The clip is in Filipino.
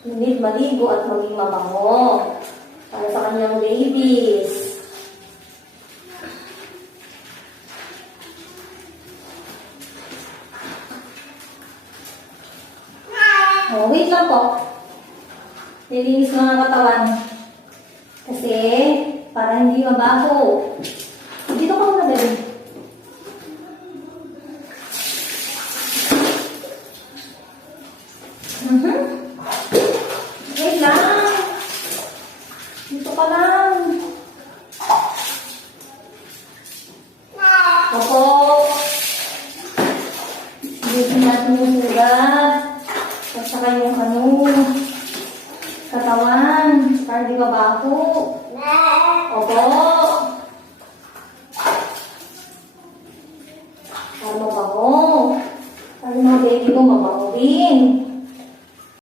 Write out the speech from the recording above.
Need maligo at maging mabango para sa kanyang babies. Oh, wait lang po. Nilinis mo ang katawan. Kasi, para hindi mabaho. Dito ka muna, baby. Wait lang. Dito ka lang. Opo. Dito natin yung sugat. At saka yung katawan. Para di mabaho. Opo.